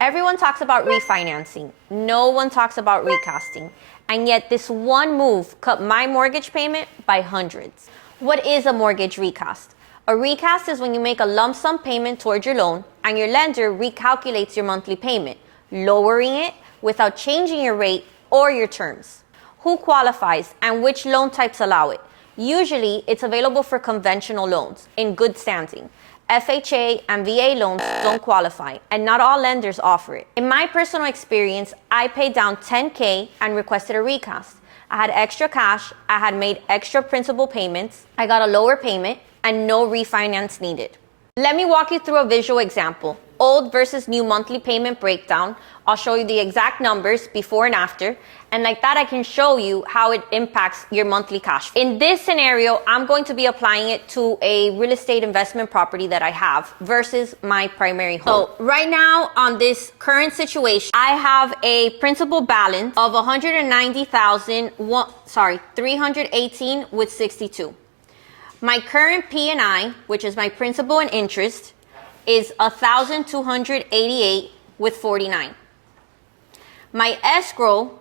Everyone talks about refinancing. No one talks about recasting. And yet this one move cut my mortgage payment by hundreds. What is a mortgage recast? A recast is when you make a lump sum payment towards your loan and your lender recalculates your monthly payment, lowering it without changing your rate or your terms. Who qualifies and which loan types allow it? Usually, it's available for conventional loans in good standing. FHA and VA loans don't qualify, and not all lenders offer it. In my personal experience, I paid down $10K and requested a recast. I had extra cash, I had made extra principal payments, I got a lower payment, and no refinance needed. Let me walk you through a visual example. Old versus new monthly payment breakdown. I'll show you the exact numbers before and after. And like that, I can show you how it impacts your monthly cash. In this scenario, I'm going to be applying it to a real estate investment property that I have versus my primary home. So right now on this current situation, I have a principal balance of $318 with 62. My current P&I, which is my principal and interest, is $1,288 with 49. My escrow,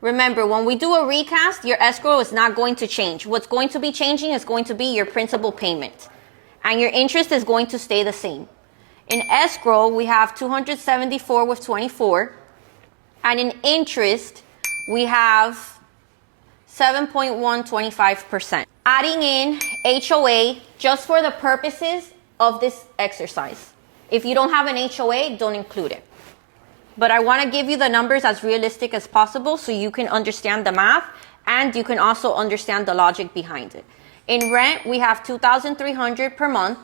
remember, when we do a recast, your escrow is not going to change. What's going to be changing is going to be your principal payment, and your interest is going to stay the same. In escrow, we have $274 with 24, and in interest, we have 7.125%. Adding in HOA just for the purposes of this exercise. If you don't have an HOA, don't include it. But I want to give you the numbers as realistic as possible so you can understand the math and you can also understand the logic behind it. In rent, we have $2,300 per month.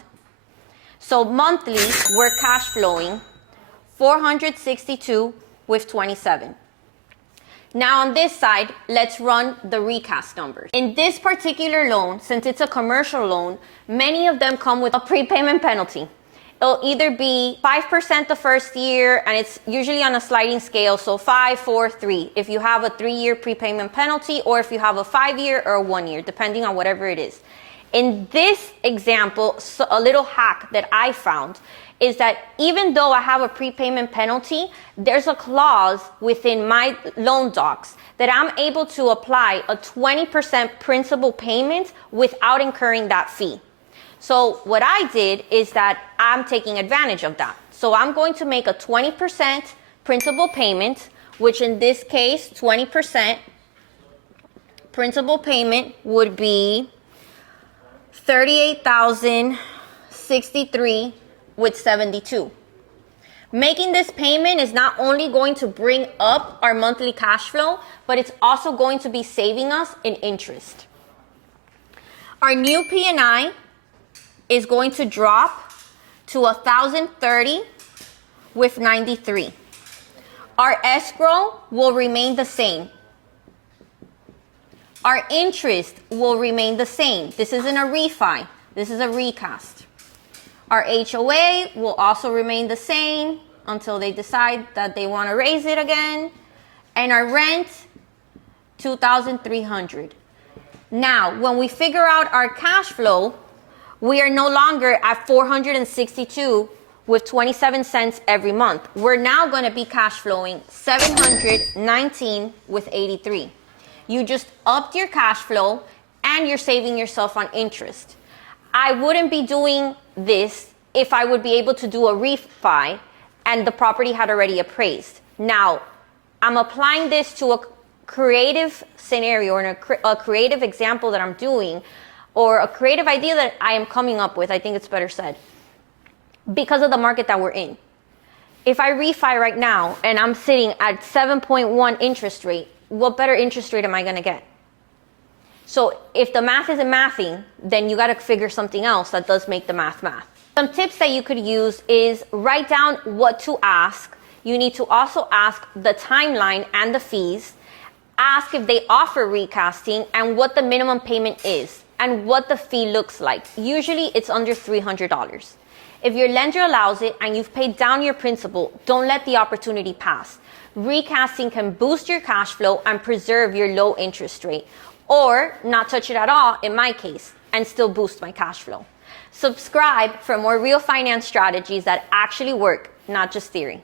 So monthly, we're cash flowing $462 with 27. Now on this side, let's run the recast numbers. In this particular loan, since it's a commercial loan, many of them come with a prepayment penalty. It'll either be 5% the first year, and it's usually on a sliding scale, so 5, 4, 3, if you have a 3-year prepayment penalty, or if you have a 5-year or a 1-year, depending on whatever it is. In this example, so a little hack that I found is that even though I have a prepayment penalty, there's a clause within my loan docs that I'm able to apply a 20% principal payment without incurring that fee. So what I did is that I'm taking advantage of that. So I'm going to make a 20% principal payment, which in this case, 20% principal payment would be $38,063 with 72. Making this payment is not only going to bring up our monthly cash flow, but it's also going to be saving us in interest. Our new P&I is going to drop to $1,030 with 93. Our escrow will remain the same. Our interest will remain the same. This isn't a refi, this is a recast. Our HOA will also remain the same until they decide that they want to raise it again. And our rent, $2,300. Now, when we figure out our cash flow, we are no longer at $462 with 27 cents every month. We're now going to be cash flowing $719 with 83. You just upped your cash flow and you're saving yourself on interest. I wouldn't be doing this if I would be able to do a refi and the property had already appraised. Now, I'm applying this to a creative scenario or a creative example that I'm doing, or a creative idea that I am coming up with, I think it's better said, because of the market that we're in. If I refi right now and I'm sitting at 7.1 interest rate, what better interest rate am I gonna get? So if the math isn't mathing, then you gotta figure something else that does make the math math. Some tips that you could use is write down what to ask. You need to also ask the timeline and the fees. Ask if they offer recasting and what the minimum payment is and what the fee looks like. Usually it's under $300. If your lender allows it and you've paid down your principal, don't let the opportunity pass. Recasting can boost your cash flow and preserve your low interest rate, or not touch it at all in my case and still boost my cash flow. Subscribe for more real finance strategies that actually work, not just theory.